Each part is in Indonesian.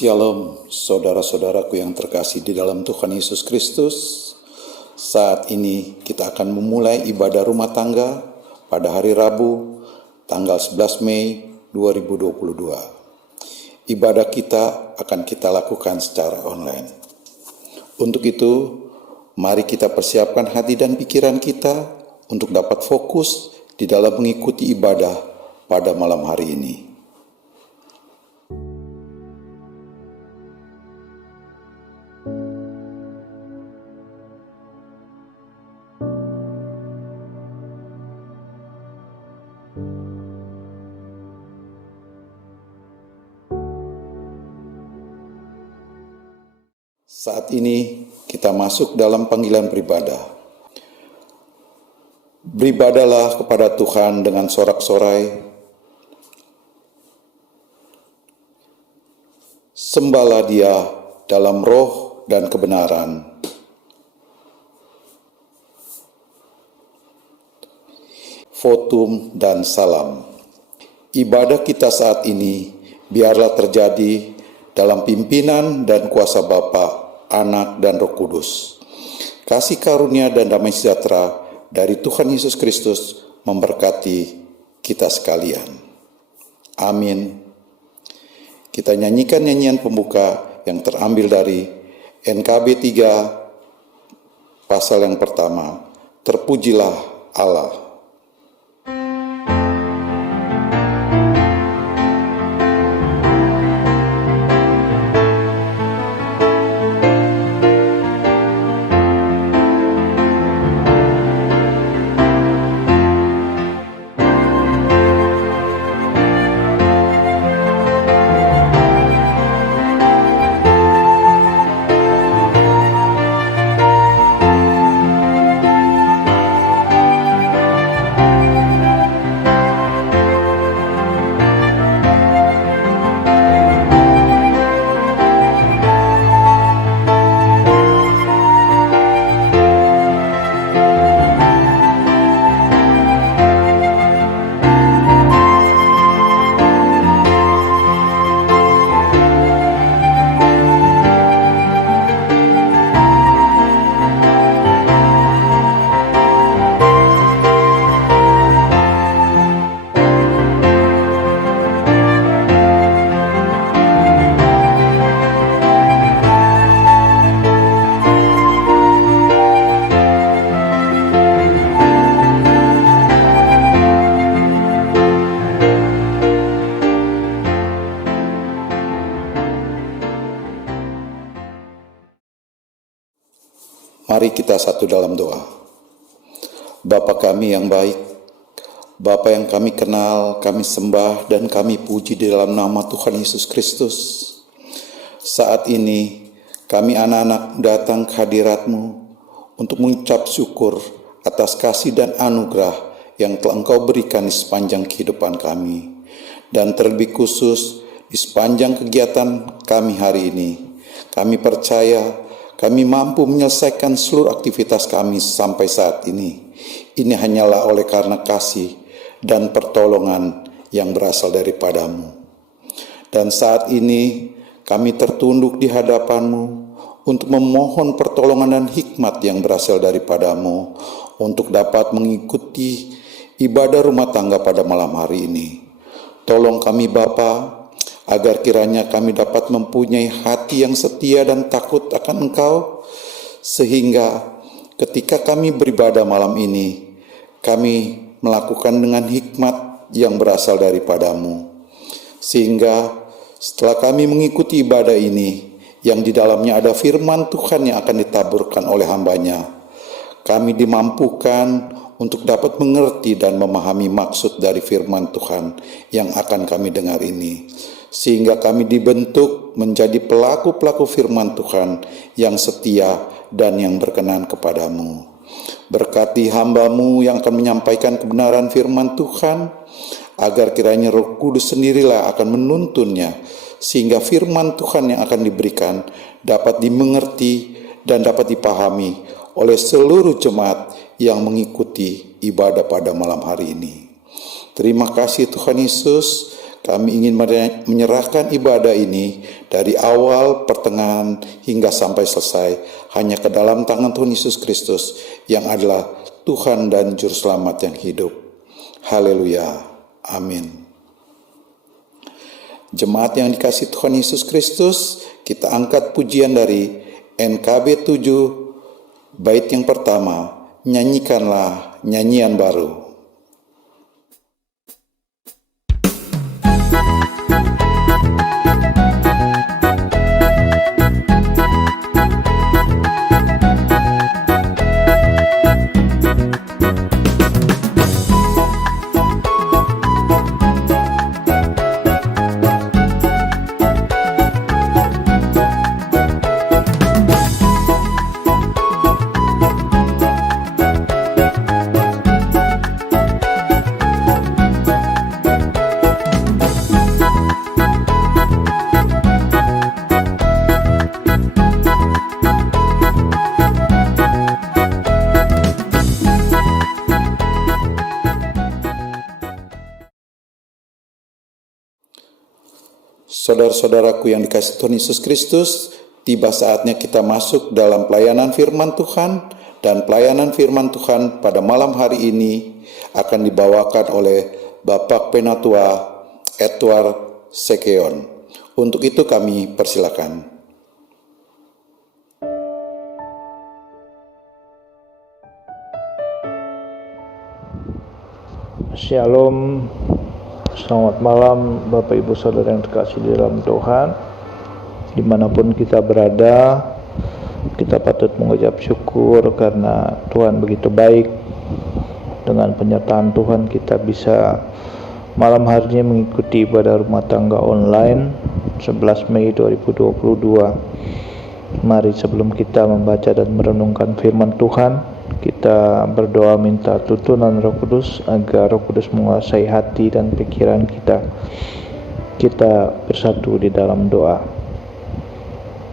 Shalom, saudara-saudaraku yang terkasih di dalam Tuhan Yesus Kristus. Saat ini kita akan memulai ibadah rumah tangga pada hari Rabu, tanggal 11 Mei 2022. Ibadah kita akan kita lakukan secara online. Untuk itu, mari kita persiapkan hati dan pikiran kita untuk dapat fokus di dalam mengikuti ibadah pada malam hari ini. Saat ini kita masuk dalam panggilan beribadah. Beribadahlah kepada Tuhan dengan sorak-sorai. Sembahlah Dia dalam roh dan kebenaran. Votum dan salam. Ibadah kita saat ini biarlah terjadi dalam pimpinan dan kuasa Bapa, Anak, dan Roh Kudus. Kasih karunia dan damai sejahtera dari Tuhan Yesus Kristus memberkati kita sekalian. Amin. Kita nyanyikan nyanyian pembuka yang terambil dari NKB 3 pasal yang pertama. Terpujilah Allah. Mari kita satu dalam doa. Bapa kami yang baik, Bapa yang kami kenal, kami sembah dan kami puji di dalam nama Tuhan Yesus Kristus. Saat ini kami anak-anak datang ke hadirat-Mu untuk mengucap syukur atas kasih dan anugerah yang telah Engkau berikan di sepanjang kehidupan kami. Dan terlebih khusus di sepanjang kegiatan kami hari ini. Kami percaya kami mampu menyelesaikan seluruh aktivitas kami sampai saat ini. Ini hanyalah oleh karena kasih dan pertolongan yang berasal daripada-Mu. Dan saat ini kami tertunduk di hadapan-Mu untuk memohon pertolongan dan hikmat yang berasal daripada-Mu untuk dapat mengikuti ibadah rumah tangga pada malam hari ini. Tolong kami Bapa, agar kiranya kami dapat mempunyai hati yang setia dan takut akan Engkau, sehingga ketika kami beribadah malam ini, kami melakukan dengan hikmat yang berasal daripadamu. Sehingga setelah kami mengikuti ibadah ini, yang di dalamnya ada firman Tuhan yang akan ditaburkan oleh hamba-Nya, kami dimampukan untuk dapat mengerti dan memahami maksud dari firman Tuhan yang akan kami dengar ini. Sehingga kami dibentuk menjadi pelaku-pelaku firman Tuhan yang setia dan yang berkenan kepadamu. Berkati hamba-Mu yang akan menyampaikan kebenaran firman Tuhan, agar kiranya Roh Kudus sendirilah akan menuntunnya, sehingga firman Tuhan yang akan diberikan dapat dimengerti dan dapat dipahami oleh seluruh jemaat yang mengikuti ibadah pada malam hari ini. Terima kasih Tuhan Yesus. Kami ingin menyerahkan ibadah ini dari awal, pertengahan, hingga sampai selesai hanya ke dalam tangan Tuhan Yesus Kristus yang adalah Tuhan dan Juru Selamat yang hidup. Haleluya. Amin. Jemaat yang dikasihi Tuhan Yesus Kristus, kita angkat pujian dari NKB 7, bait yang pertama, nyanyikanlah nyanyian baru. Saudara-saudaraku yang dikasihi Tuhan Yesus Kristus, tiba saatnya kita masuk dalam pelayanan firman Tuhan, dan pelayanan firman Tuhan pada malam hari ini akan dibawakan oleh Bapak Penatua Edward Sekeon. Untuk itu kami persilakan. Shalom. Selamat malam Bapak Ibu Saudara yang terkasih di dalam Tuhan. Dimanapun kita berada, kita patut mengucap syukur karena Tuhan begitu baik. Dengan penyertaan Tuhan kita bisa malam harinya mengikuti ibadah rumah tangga online 11 Mei 2022. Mari sebelum kita membaca dan merenungkan firman Tuhan, kita berdoa minta tuntunan Roh Kudus agar Roh Kudus menguasai hati dan pikiran kita. Kita bersatu di dalam doa.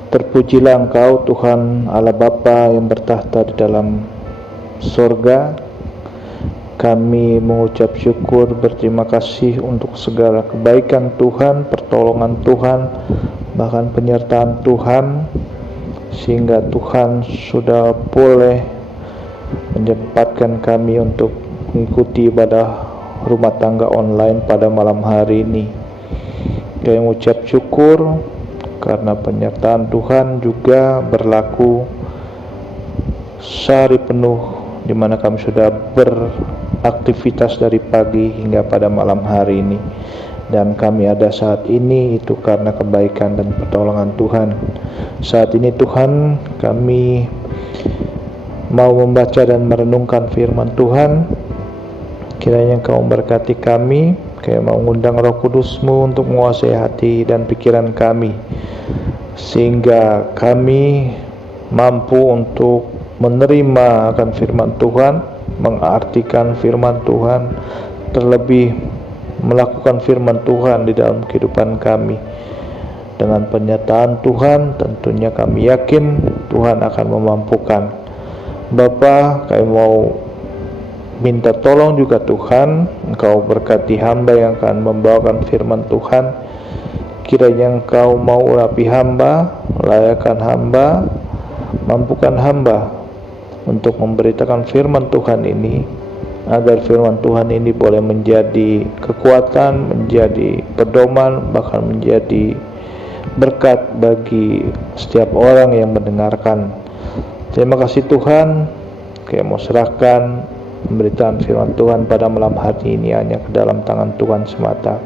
Terpujilah Engkau Tuhan Allah Bapa yang bertahta di dalam surga. Kami mengucap syukur, berterima kasih untuk segala kebaikan Tuhan, pertolongan Tuhan, bahkan penyertaan Tuhan, sehingga Tuhan sudah boleh menyempatkan kami untuk mengikuti ibadah rumah tangga online pada malam hari ini. Kami mengucap syukur karena penyertaan Tuhan juga berlaku sehari penuh, di mana kami sudah beraktivitas dari pagi hingga pada malam hari ini, dan kami ada saat ini itu karena kebaikan dan pertolongan Tuhan. Saat ini Tuhan, kami mau membaca dan merenungkan firman Tuhan. Kiranya Engkau memberkati kami. Kami mau mengundang Roh Kudus-Mu untuk menguasai hati dan pikiran kami, sehingga kami mampu untuk menerima akan firman Tuhan, mengartikan firman Tuhan, terlebih melakukan firman Tuhan di dalam kehidupan kami. Dengan penyertaan Tuhan, tentunya kami yakin Tuhan akan memampukan. Bapa, kami mau minta tolong juga Tuhan, Engkau berkati hamba yang akan membawakan firman Tuhan. Kiranya Engkau mau urapi hamba, layakan hamba, mampukan hamba untuk memberitakan firman Tuhan ini agar firman Tuhan ini boleh menjadi kekuatan, menjadi pedoman, bahkan menjadi berkat bagi setiap orang yang mendengarkan. Terima kasih Tuhan. Kami mau serahkan pemberitaan firman Tuhan pada malam hari ini hanya ke dalam tangan Tuhan semata.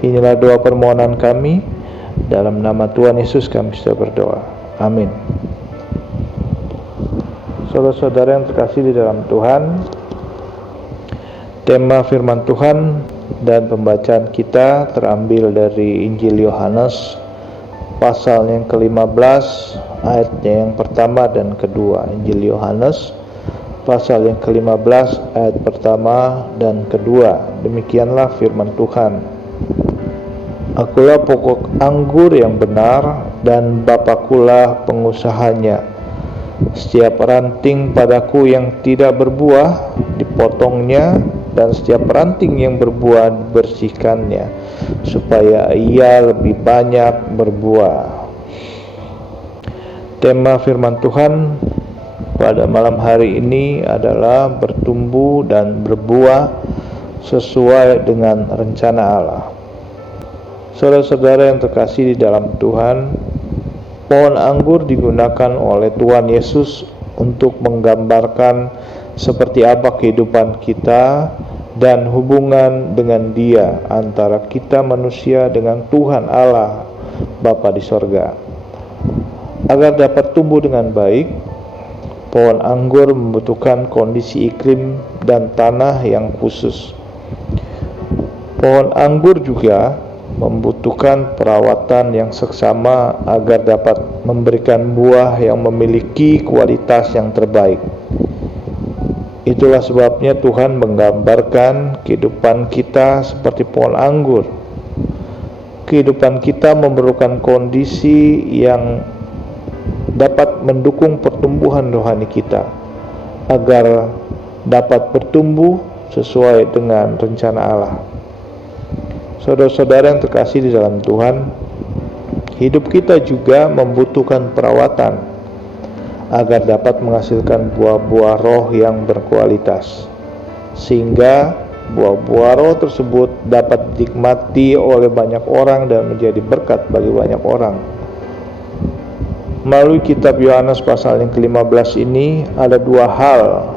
Inilah doa permohonan kami. Dalam nama Tuhan Yesus kami sudah berdoa. Amin. Saudara-saudara yang terkasih di dalam Tuhan, tema firman Tuhan dan pembacaan kita terambil dari Injil Yohanes pasal yang ke-15 ayatnya yang pertama dan kedua. Injil Yohanes pasal yang ke-15 ayat pertama dan kedua. Demikianlah firman Tuhan. Akulah pokok anggur yang benar dan Bapakulah pengusahanya. Setiap ranting padaku yang tidak berbuah dipotongnya, dan setiap ranting yang berbuah dibersihkannya, supaya ia lebih banyak berbuah. Tema firman Tuhan pada malam hari ini adalah bertumbuh dan berbuah sesuai dengan rencana Allah. Saudara-saudara yang terkasih di dalam Tuhan, pohon anggur digunakan oleh Tuhan Yesus untuk menggambarkan seperti apa kehidupan kita dan hubungan dengan Dia, antara kita manusia dengan Tuhan Allah Bapa di sorga. Agar dapat tumbuh dengan baik, pohon anggur membutuhkan kondisi iklim dan tanah yang khusus. Pohon anggur juga membutuhkan perawatan yang seksama agar dapat memberikan buah yang memiliki kualitas yang terbaik. Itulah sebabnya Tuhan menggambarkan kehidupan kita seperti pohon anggur. Kehidupan kita memerlukan kondisi yang dapat mendukung pertumbuhan rohani kita agar dapat bertumbuh sesuai dengan rencana Allah. Saudara-saudara yang terkasih di dalam Tuhan, hidup kita juga membutuhkan perawatan agar dapat menghasilkan buah-buah roh yang berkualitas, sehingga buah-buah roh tersebut dapat dinikmati oleh banyak orang dan menjadi berkat bagi banyak orang. Melalui kitab Yohanes pasal yang ke-15 ini ada dua hal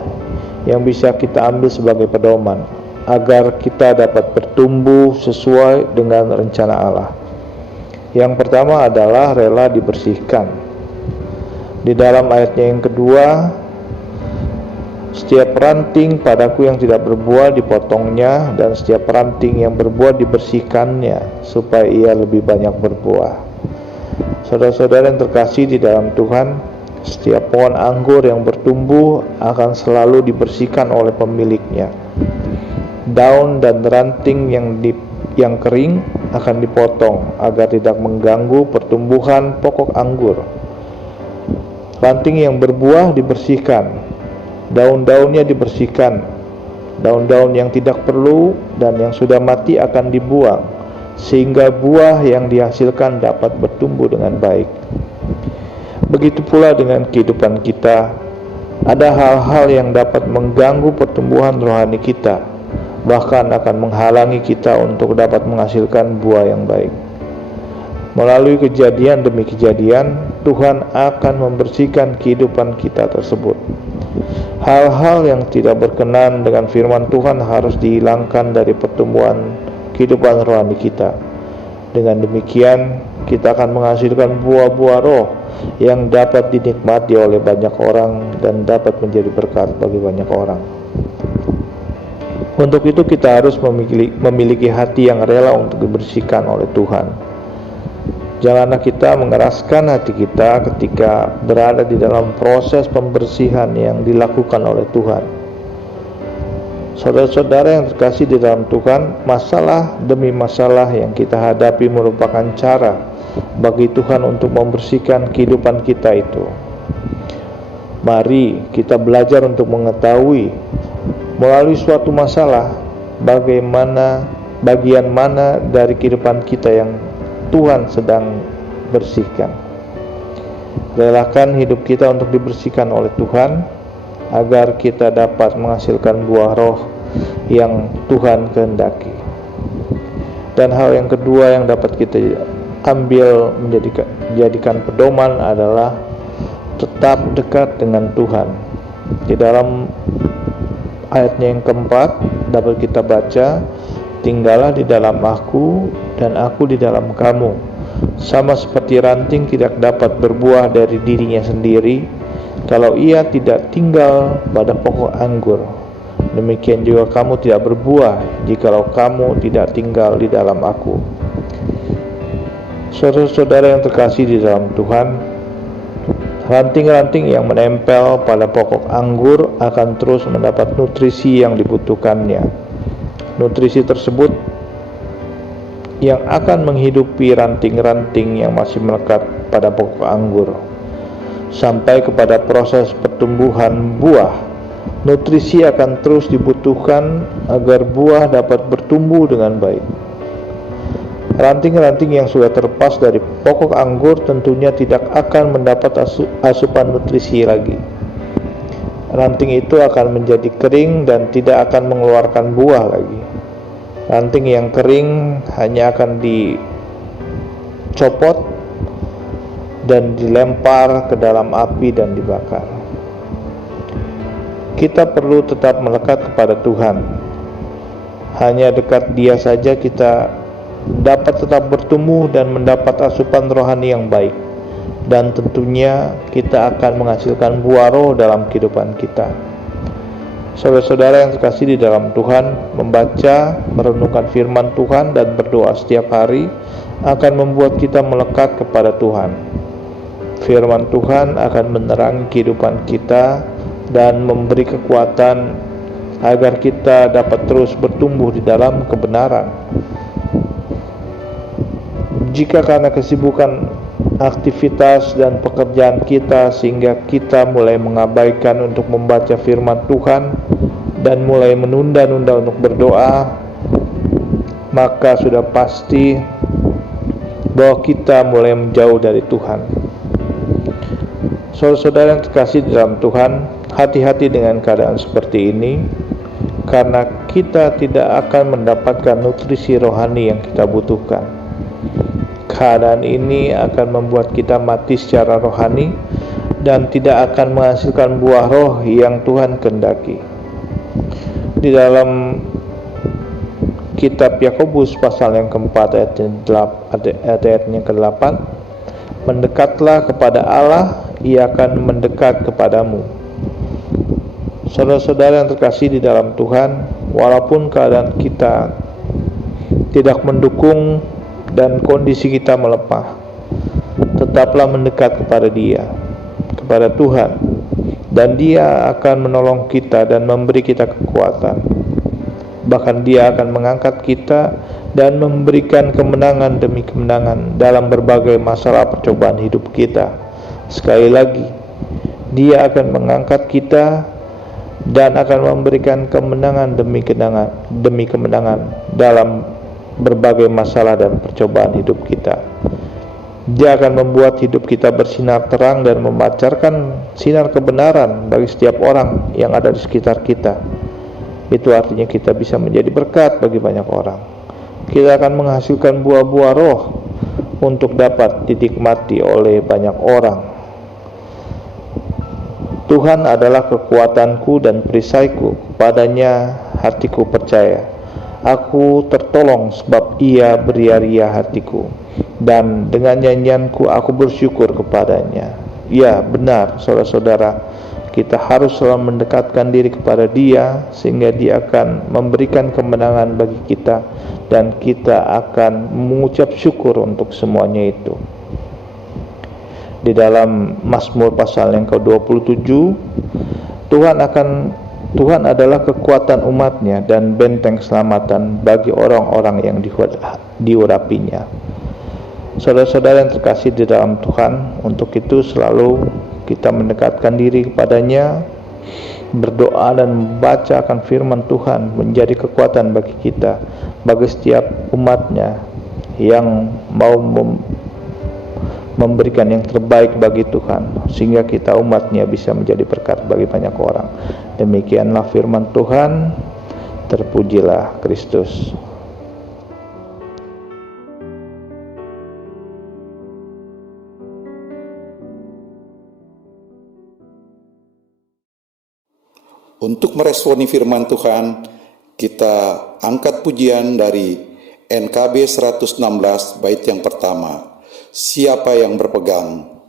yang bisa kita ambil sebagai pedoman agar kita dapat bertumbuh sesuai dengan rencana Allah. Yang pertama adalah rela dibersihkan. Di dalam ayatnya yang kedua, setiap ranting padaku yang tidak berbuah dipotongnya, dan setiap ranting yang berbuah dibersihkannya, supaya ia lebih banyak berbuah. Saudara-saudara yang terkasih di dalam Tuhan, setiap pohon anggur yang bertumbuh akan selalu dibersihkan oleh pemiliknya. Daun dan ranting yang kering akan dipotong agar tidak mengganggu pertumbuhan pokok anggur. Ranting yang berbuah dibersihkan, daun-daunnya dibersihkan. Daun-daun yang tidak perlu dan yang sudah mati akan dibuang, sehingga buah yang dihasilkan dapat bertumbuh dengan baik. Begitu pula dengan kehidupan kita. Ada hal-hal yang dapat mengganggu pertumbuhan rohani kita, bahkan akan menghalangi kita untuk dapat menghasilkan buah yang baik. Melalui kejadian demi kejadian, Tuhan akan membersihkan kehidupan kita tersebut. Hal-hal yang tidak berkenan dengan firman Tuhan harus dihilangkan dari pertumbuhan kehidupan rohani kita. Dengan demikian, kita akan menghasilkan buah-buah roh yang dapat dinikmati oleh banyak orang dan dapat menjadi berkat bagi banyak orang. Untuk itu kita harus memiliki hati yang rela untuk dibersihkan oleh Tuhan. Janganlah kita mengeraskan hati kita ketika berada di dalam proses pembersihan yang dilakukan oleh Tuhan. Saudara-saudara yang terkasih di dalam Tuhan, masalah demi masalah yang kita hadapi merupakan cara bagi Tuhan untuk membersihkan kehidupan kita itu. Mari kita belajar untuk mengetahui melalui suatu masalah bagian mana dari kehidupan kita yang Tuhan sedang bersihkan. Relakan hidup kita untuk dibersihkan oleh Tuhan agar kita dapat menghasilkan buah roh yang Tuhan kehendaki. Dan hal yang kedua yang dapat kita ambil menjadikan pedoman adalah tetap dekat dengan Tuhan. Di dalam ayatnya yang keempat dapat kita baca, tinggallah di dalam aku dan aku di dalam kamu. Sama seperti ranting tidak dapat berbuah dari dirinya sendiri kalau ia tidak tinggal pada pokok anggur, demikian juga kamu tidak berbuah jikalau kamu tidak tinggal di dalam aku. Saudara-saudara yang terkasih di dalam Tuhan, ranting-ranting yang menempel pada pokok anggur akan terus mendapat nutrisi yang dibutuhkannya. Nutrisi tersebut yang akan menghidupi ranting-ranting yang masih melekat pada pokok anggur sampai kepada proses pertumbuhan buah. Nutrisi akan terus dibutuhkan agar buah dapat bertumbuh dengan baik. Ranting-ranting yang sudah terlepas dari pokok anggur tentunya tidak akan mendapat asupan nutrisi lagi. Ranting itu akan menjadi kering dan tidak akan mengeluarkan buah lagi. Ranting yang kering hanya akan dicopot dan dilempar ke dalam api dan dibakar. Kita perlu tetap melekat kepada Tuhan. Hanya dekat Dia saja kita dapat tetap bertumbuh dan mendapat asupan rohani yang baik. Dan tentunya kita akan menghasilkan buah roh dalam kehidupan kita. Saudara-saudara yang terkasih di dalam Tuhan, membaca, merenungkan firman Tuhan dan berdoa setiap hari akan membuat kita melekat kepada Tuhan. Firman Tuhan akan menerangi kehidupan kita dan memberi kekuatan agar kita dapat terus bertumbuh di dalam kebenaran. Jika karena kesibukan aktivitas dan pekerjaan kita sehingga kita mulai mengabaikan untuk membaca firman Tuhan dan mulai menunda-nunda untuk berdoa, maka sudah pasti bahwa kita mulai menjauh dari Tuhan. Saudara-saudara yang terkasih di dalam Tuhan, hati-hati dengan keadaan seperti ini, karena kita tidak akan mendapatkan nutrisi rohani yang kita butuhkan. Keadaan ini akan membuat kita mati secara rohani dan tidak akan menghasilkan buah roh yang Tuhan kehendaki. Di dalam kitab Yakobus pasal yang keempat ayatnya ke-8, mendekatlah kepada Allah, Ia akan mendekat kepadamu. Saudara-saudara yang terkasih di dalam Tuhan, walaupun keadaan kita tidak mendukung dan kondisi kita melemah, tetaplah mendekat kepada Dia, kepada Tuhan, dan Dia akan menolong kita dan memberi kita kekuatan. Bahkan Dia akan mengangkat kita dan memberikan kemenangan demi kemenangan dalam berbagai masalah percobaan hidup kita. Sekali lagi, Dia akan mengangkat kita dan akan memberikan kemenangan demi kemenangan dalam berbagai masalah dan percobaan hidup kita. Dia akan membuat hidup kita bersinar terang dan memancarkan sinar kebenaran bagi setiap orang yang ada di sekitar kita. Itu artinya kita bisa menjadi berkat bagi banyak orang. Kita akan menghasilkan buah-buah roh untuk dapat dinikmati oleh banyak orang. Tuhan adalah kekuatanku dan perisaiku, kepadanya hatiku percaya. Aku tertolong sebab Ia beria-ria hatiku, dan dengan nyanyianku aku bersyukur kepadanya. Ya, benar saudara-saudara, kita harus selalu mendekatkan diri kepada Dia sehingga Dia akan memberikan kemenangan bagi kita dan kita akan mengucap syukur untuk semuanya itu. Di dalam Mazmur pasal yang ke-27, Tuhan adalah kekuatan umatnya dan benteng keselamatan bagi orang-orang yang diurapinya. Saudara-saudara yang terkasih di dalam Tuhan, untuk itu selalu kita mendekatkan diri kepadanya, berdoa dan membaca akan firman Tuhan menjadi kekuatan bagi kita, bagi setiap umatnya yang mau memberikan yang terbaik bagi Tuhan, sehingga kita umatnya bisa menjadi berkat bagi banyak orang. Demikianlah firman Tuhan. Terpujilah Kristus. Untuk meresponi firman Tuhan, kita angkat pujian dari NKB 116 bait yang pertama. Siapa yang berpegang?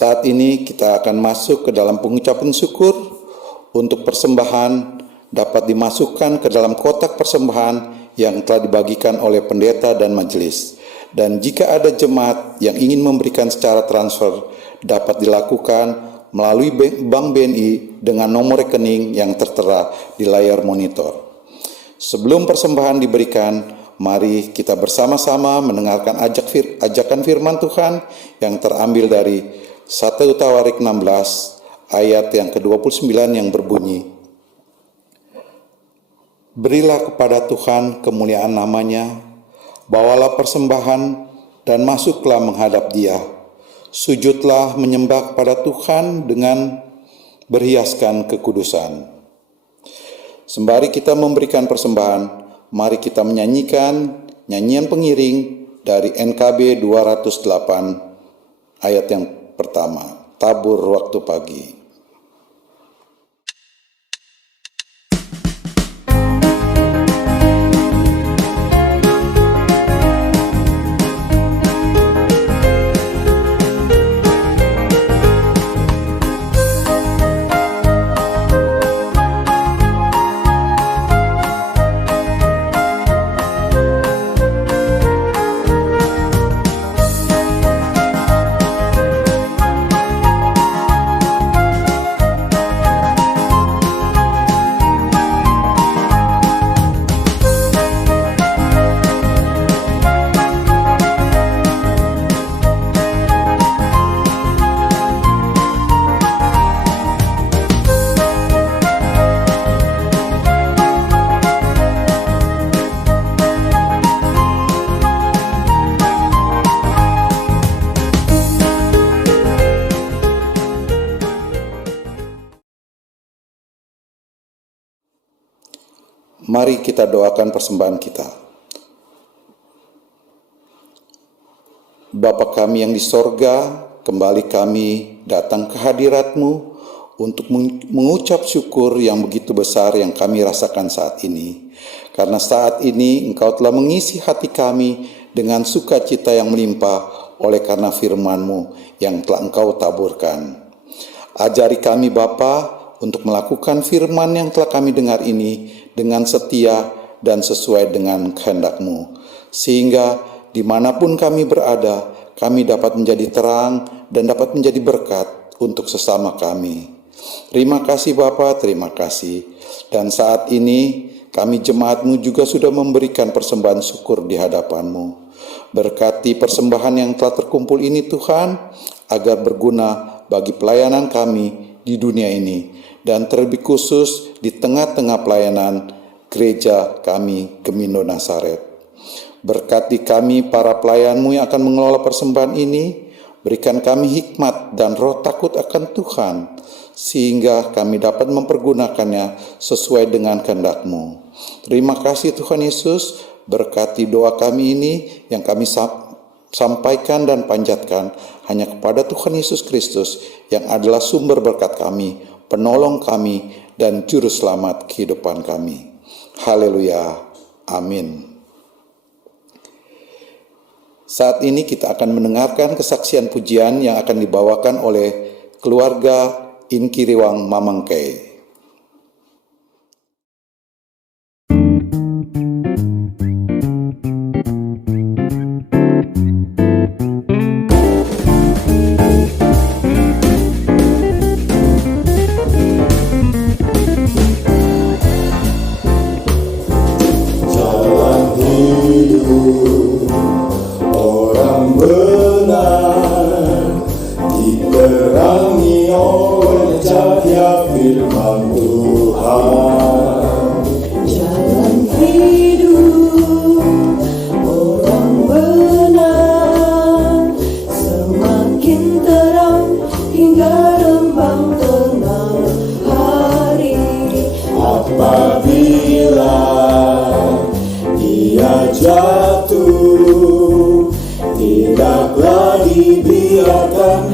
Saat ini kita akan masuk ke dalam pengucapan syukur. Untuk persembahan dapat dimasukkan ke dalam kotak persembahan yang telah dibagikan oleh pendeta dan majelis. Dan jika ada jemaat yang ingin memberikan secara transfer, dapat dilakukan melalui Bank BNI dengan nomor rekening yang tertera di layar monitor. Sebelum persembahan diberikan, mari kita bersama-sama mendengarkan ajakan firman Tuhan yang terambil dari 1 Tawarik 16 ayat yang ke-29 yang berbunyi, berilah kepada Tuhan kemuliaan namanya, bawalah persembahan dan masuklah menghadap Dia. Sujudlah menyembah kepada Tuhan dengan berhiaskan kekudusan. Sembari kita memberikan persembahan, mari kita menyanyikan nyanyian pengiring dari NKB 208 ayat yang pertama, tabur waktu pagi. Mari kita doakan persembahan kita. Bapa kami yang di sorga, kembali kami datang ke hadirat-Mu untuk mengucap syukur yang begitu besar yang kami rasakan saat ini. Karena saat ini Engkau telah mengisi hati kami dengan sukacita yang melimpah oleh karena firman-Mu yang telah Engkau taburkan. Ajari kami Bapa untuk melakukan firman yang telah kami dengar ini dengan setia dan sesuai dengan kehendak-Mu, sehingga dimanapun kami berada, kami dapat menjadi terang dan dapat menjadi berkat untuk sesama kami. Terima kasih Bapa, terima kasih. Dan saat ini kami jemaat-Mu juga sudah memberikan persembahan syukur di hadapan-Mu. Berkati persembahan yang telah terkumpul ini Tuhan, agar berguna bagi pelayanan kami di dunia ini, dan terlebih khusus di tengah-tengah pelayanan gereja kami Gemindo Nazaret. Berkati kami para pelayan-Mu yang akan mengelola persembahan ini, berikan kami hikmat dan roh takut akan Tuhan, sehingga kami dapat mempergunakannya sesuai dengan kehendak-Mu. Terima kasih Tuhan Yesus, berkati doa kami ini yang kami sampaikan dan panjatkan hanya kepada Tuhan Yesus Kristus yang adalah sumber berkat kami penolong kami, dan juru selamat kehidupan kami. Haleluya. Amin. Saat ini kita akan mendengarkan kesaksian pujian yang akan dibawakan oleh keluarga Inkiriwang Mamangkei.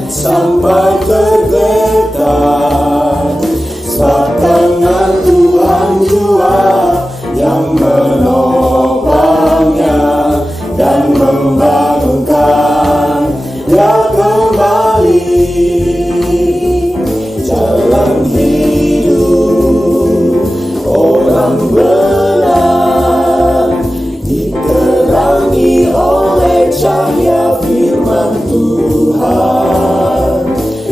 Sampai tergeletak, sebab tangan Tuhan jua yang menopangnya dan membangunkan dia kembali. Jalan hidup orang benar diterangi oleh cahaya firman Tuhan.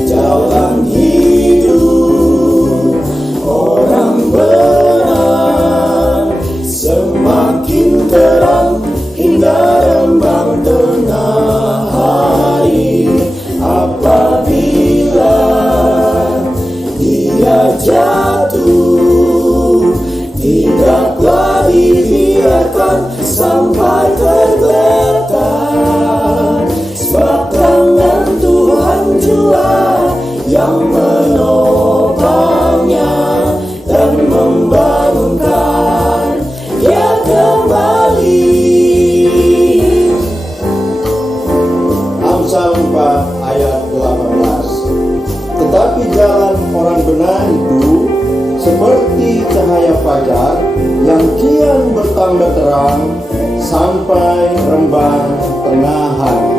Jalan hidup orang benar semakin terang hingga rembang tengah hari. Apabila dia jatuh, tidaklah dibiarkan sampai tergeletak, sebab tangan Tuhan jua yang menopangnya dan membangunkan dia kembali. Amsal 4 ayat 18. Tetapi jalan orang benar itu seperti cahaya fajar yang kian bertambah terang sampai rembang tengah hari.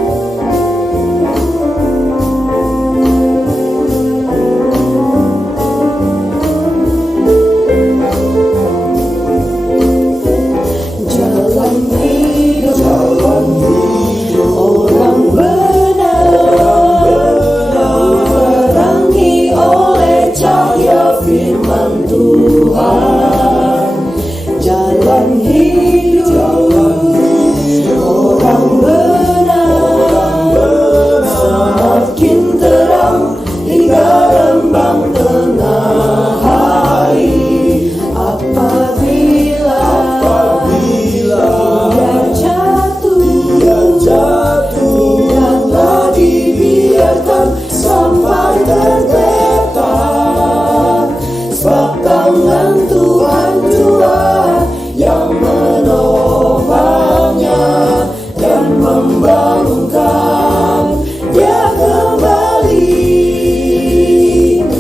Jalan hidup orang benar semakin terang hingga rembang tengah hari. Apabila dia jatuh, tidaklah dibiarkan sampai tergeletak, sebab tangan Tuhan jua yang menopangnya dan membangunkan dia kembali.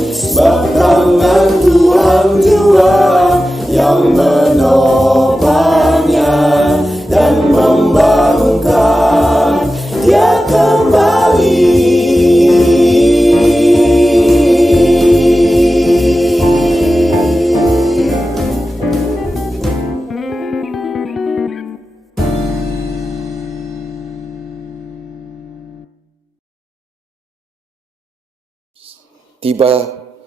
Sebab tangan Tuhan jua yang menopangnya dan membangunkan dia kembali. Tiba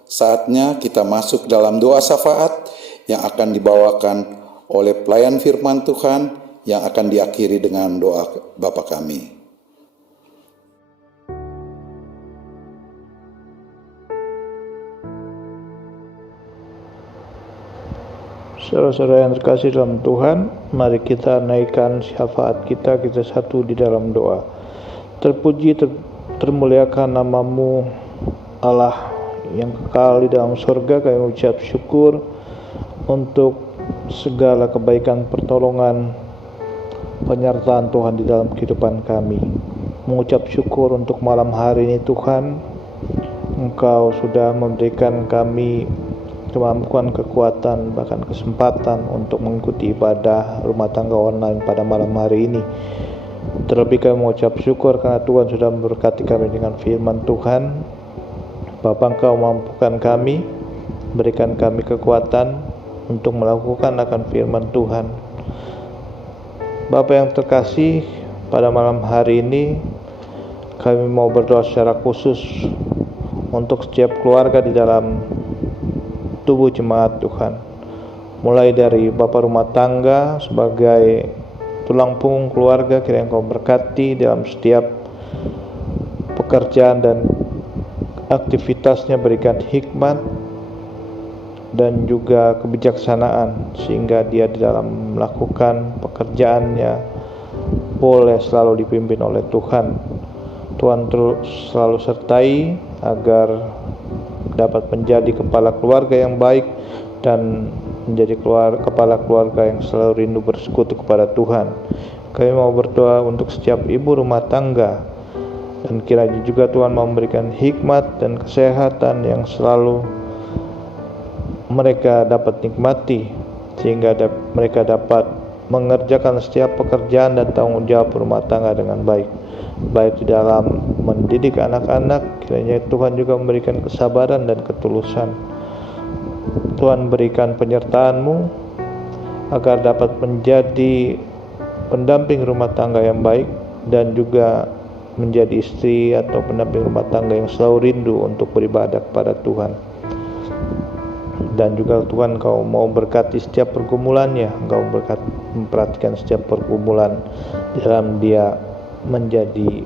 saatnya kita masuk dalam doa syafaat yang akan dibawakan oleh pelayan firman Tuhan yang akan diakhiri dengan doa Bapa kami. Saudara-saudara yang terkasih dalam Tuhan, mari kita naikkan syafaat kita satu di dalam doa. Terpuji, termuliakan nama-Mu Allah yang kekal di dalam surga. Kami mengucap syukur untuk segala kebaikan, pertolongan, penyertaan Tuhan di dalam kehidupan kami. Mengucap syukur untuk malam hari ini Tuhan, Engkau sudah memberikan kami kemampuan, kekuatan, bahkan kesempatan untuk mengikuti ibadah rumah tangga online pada malam hari ini. Terlebih kami mengucap syukur karena Tuhan sudah memberkati kami dengan firman Tuhan. Bapa, Engkau mampukan kami, berikan kami kekuatan untuk melakukan akan firman Tuhan. Bapa yang terkasih, pada malam hari ini kami mau berdoa secara khusus untuk setiap keluarga di dalam tubuh jemaat Tuhan. Mulai dari Bapak rumah tangga sebagai tulang punggung keluarga, kiranya Engkau berkati dalam setiap pekerjaan dan aktivitasnya, berikan hikmat dan juga kebijaksanaan sehingga dia di dalam melakukan pekerjaannya boleh selalu dipimpin oleh Tuhan. Tuhan terus selalu sertai agar dapat menjadi kepala keluarga yang baik dan menjadi kepala keluarga yang selalu rindu bersekutu kepada Tuhan. Kami mau berdoa untuk setiap ibu rumah tangga, dan kiranya juga Tuhan memberikan hikmat dan kesehatan yang selalu mereka dapat nikmati, sehingga mereka dapat mengerjakan setiap pekerjaan dan tanggung jawab rumah tangga dengan baik di dalam mendidik anak-anak. Kiranya Tuhan juga memberikan kesabaran dan ketulusan. Tuhan berikan penyertaan-Mu agar dapat menjadi pendamping rumah tangga yang baik dan juga menjadi istri atau pendamping rumah tangga yang selalu rindu untuk beribadah kepada Tuhan. Dan juga Tuhan, Kau mau berkati setiap pergumulannya, Engkau memperhatikan setiap pergumulan dalam dia menjadi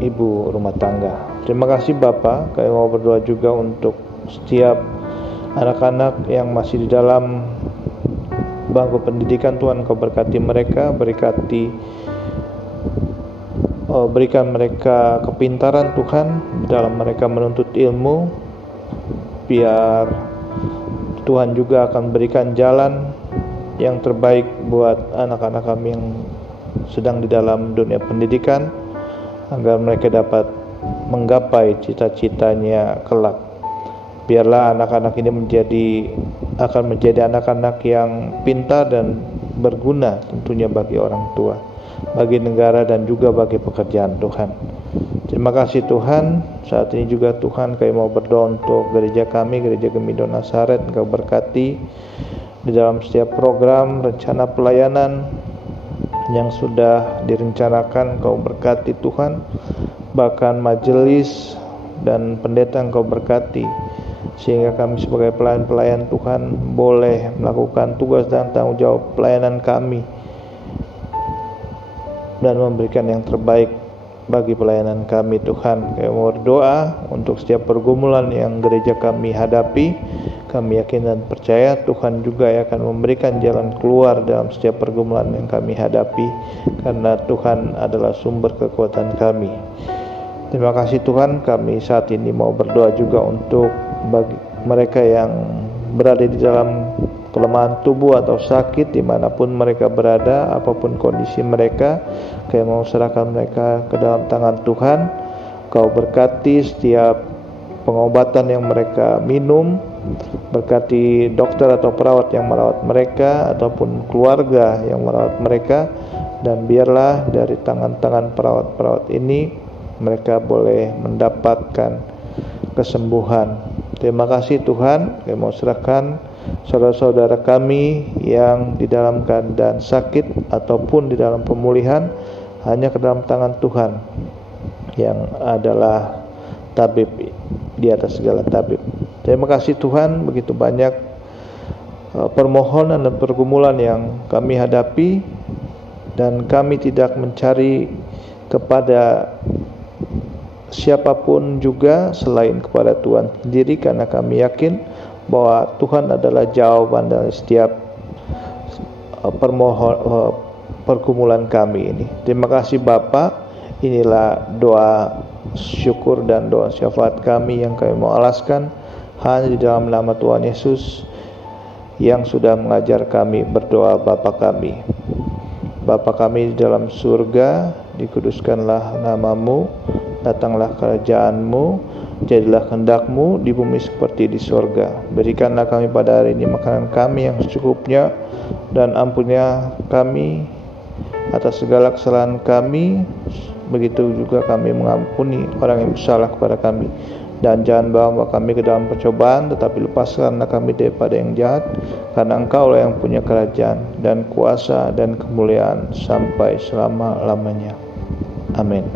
ibu rumah tangga. Terima kasih Bapa. Kami mau berdoa juga untuk setiap anak-anak yang masih di dalam bangku pendidikan. Tuhan, Kau berkati mereka, berikan mereka kepintaran Tuhan dalam mereka menuntut ilmu, biar Tuhan juga akan berikan jalan yang terbaik buat anak-anak kami yang sedang di dalam dunia pendidikan, agar mereka dapat menggapai cita-citanya kelak. Biarlah anak-anak ini akan menjadi anak-anak yang pintar dan berguna tentunya bagi orang tua, bagi negara dan juga bagi pekerjaan Tuhan. Terima kasih Tuhan. Saat ini juga Tuhan, kami mau berdoa untuk gereja kami, Gereja Gemindo Nazaret. Engkau berkati di dalam setiap program rencana pelayanan yang sudah direncanakan. Engkau berkati Tuhan, bahkan majelis dan pendeta Engkau berkati, sehingga kami sebagai pelayan-pelayan Tuhan boleh melakukan tugas dan tanggung jawab pelayanan kami dan memberikan yang terbaik bagi pelayanan kami Tuhan. Kami mau berdoa untuk setiap pergumulan yang gereja kami hadapi. Kami yakin dan percaya Tuhan juga akan memberikan jalan keluar dalam setiap pergumulan yang kami hadapi, karena Tuhan adalah sumber kekuatan kami. Terima kasih Tuhan. Kami saat ini mau berdoa juga untuk bagi mereka yang berada di dalam kelemahan tubuh atau sakit dimanapun mereka berada, apapun kondisi mereka. Kami mau serahkan mereka ke dalam tangan Tuhan. Kau berkati setiap pengobatan yang mereka minum, berkati dokter atau perawat yang merawat mereka ataupun keluarga yang merawat mereka, dan biarlah dari tangan-tangan perawat-perawat ini mereka boleh mendapatkan kesembuhan. Terima kasih Tuhan. Kami mau serahkan saudara-saudara kami yang di dalam keadaan sakit ataupun di dalam pemulihan hanya ke dalam tangan Tuhan yang adalah tabib di atas segala tabib. Terima kasih Tuhan. Begitu banyak permohonan dan pergumulan yang kami hadapi, dan kami tidak mencari kepada siapapun juga selain kepada Tuhan sendiri, karena kami yakin bahwa Tuhan adalah jawaban dari setiap pergumulan kami ini. Terima kasih Bapa. Inilah doa syukur dan doa syafaat kami yang kami mau alaskan hanya di dalam nama Tuhan Yesus yang sudah mengajar kami berdoa. Bapa kami, Bapa kami di dalam surga, dikuduskanlah namamu, datanglah kerajaan-Mu, Jadilah kehendak-Mu di bumi seperti di sorga. Berikanlah kami pada hari ini makanan kami yang secukupnya, dan ampunilah kami atas segala kesalahan kami, begitu juga kami mengampuni orang yang bersalah kepada kami. Dan jangan bawa kami ke dalam percobaan, tetapi lepaskanlah kami daripada yang jahat, karena Engkau-Lah yang punya kerajaan dan kuasa dan kemuliaan sampai selama-lamanya. Amin.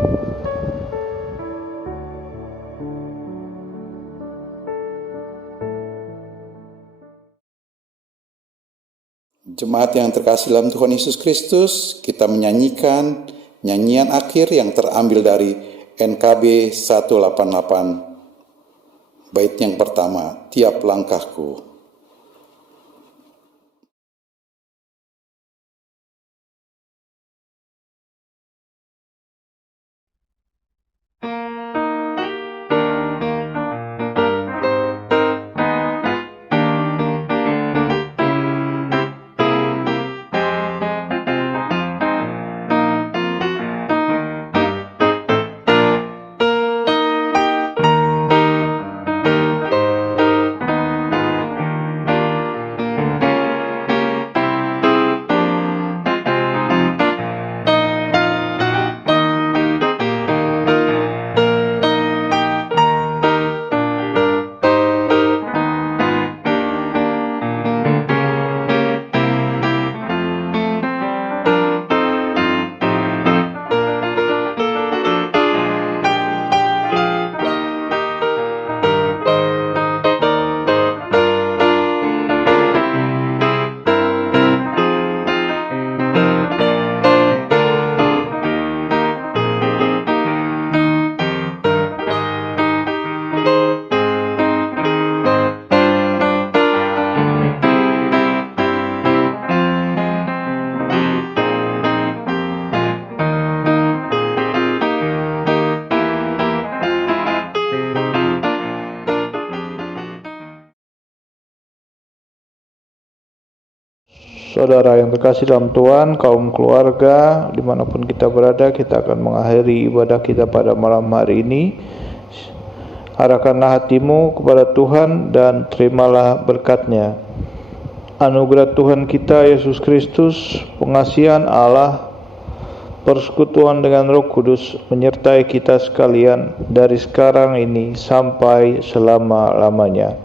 Jemaat yang terkasih dalam Tuhan Yesus Kristus, kita menyanyikan nyanyian akhir yang terambil dari NKB 188, bait yang pertama, Tiap Langkahku. Saudara yang terkasih dalam Tuhan, kaum keluarga, dimanapun kita berada, kita akan mengakhiri ibadah kita pada malam hari ini. Arahkanlah hatimu kepada Tuhan dan terimalah berkat-Nya. Anugerah Tuhan kita Yesus Kristus, pengasihan Allah, persekutuan dengan Roh Kudus menyertai kita sekalian dari sekarang ini sampai selama-lamanya.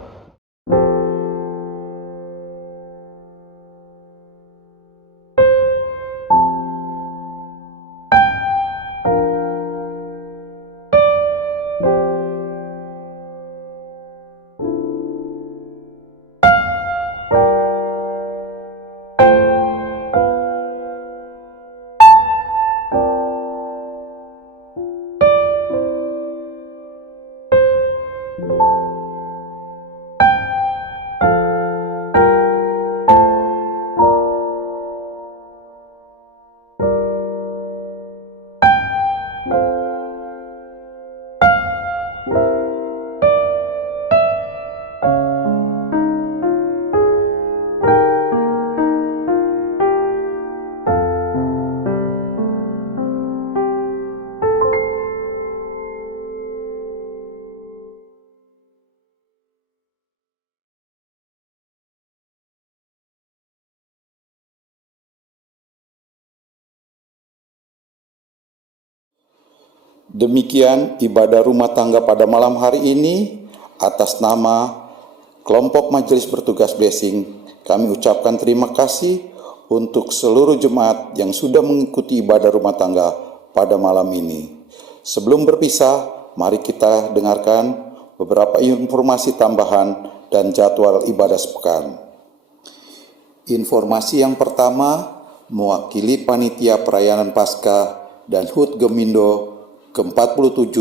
Demikian ibadah rumah tangga pada malam hari ini. Atas nama kelompok majelis bertugas blessing, kami ucapkan terima kasih untuk seluruh jemaat yang sudah mengikuti ibadah rumah tangga pada malam ini. Sebelum berpisah, mari kita dengarkan beberapa informasi tambahan dan jadwal ibadah sepekan. Informasi yang pertama, mewakili panitia perayaan Paskah dan HUT Gemindo ke-47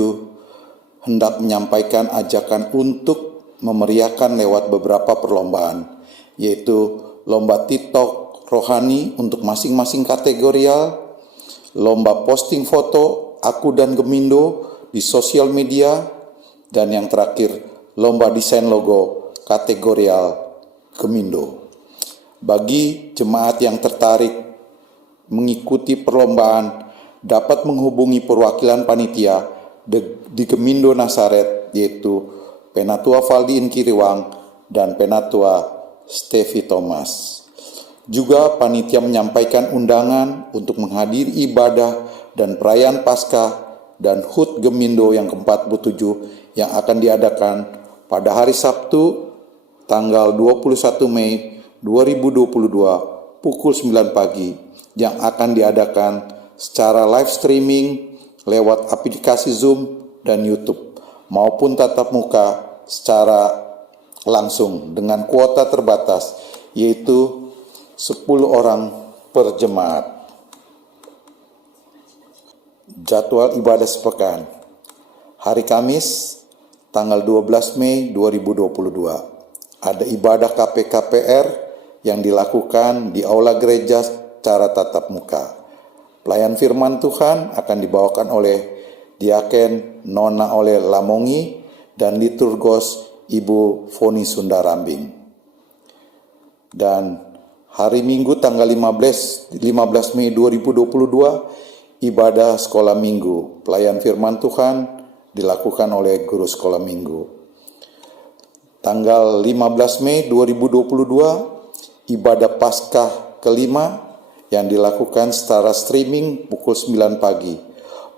hendak menyampaikan ajakan untuk memeriahkan lewat beberapa perlombaan, yaitu lomba TikTok rohani untuk masing-masing kategorial, lomba posting foto aku dan Gemindo di sosial media, dan yang terakhir lomba desain logo kategorial Gemindo. Bagi jemaat yang tertarik mengikuti perlombaan, dapat menghubungi perwakilan panitia di Gemindo Nazaret yaitu Penatua Valdi Inkiriwang dan Penatua Stevi Thomas. Juga panitia menyampaikan undangan untuk menghadiri ibadah dan perayaan Paskah dan HUT Gemindo yang ke-47 yang akan diadakan pada hari Sabtu tanggal 21 Mei 2022 pukul 9 pagi yang akan diadakan secara live streaming lewat aplikasi Zoom dan YouTube maupun tatap muka secara langsung dengan kuota terbatas yaitu 10 orang per jemaat. Jadwal ibadah sepekan. Hari Kamis, tanggal 12 Mei 2022. Ada ibadah KPKPR yang dilakukan di aula gereja secara tatap muka. Pelayan firman Tuhan akan dibawakan oleh Diaken Nona Oleh Lamongi dan Liturgos Ibu Foni Sundarambing. Dan hari Minggu tanggal 15 Mei 2022 ibadah sekolah minggu, pelayan firman Tuhan dilakukan oleh guru sekolah minggu. Tanggal 15 Mei 2022, ibadah Paskah kelima yang dilakukan secara streaming pukul 9 pagi.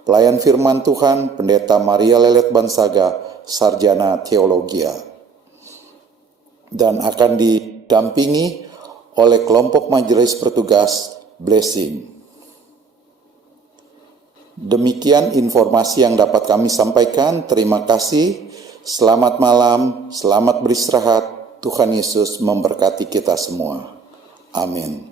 Pelayan firman Tuhan, Pendeta Maria Lelet Bansaga, Sarjana Teologia. Dan akan didampingi oleh kelompok majelis petugas Blessing. Demikian informasi yang dapat kami sampaikan. Terima kasih. Selamat malam, selamat beristirahat. Tuhan Yesus memberkati kita semua. Amin.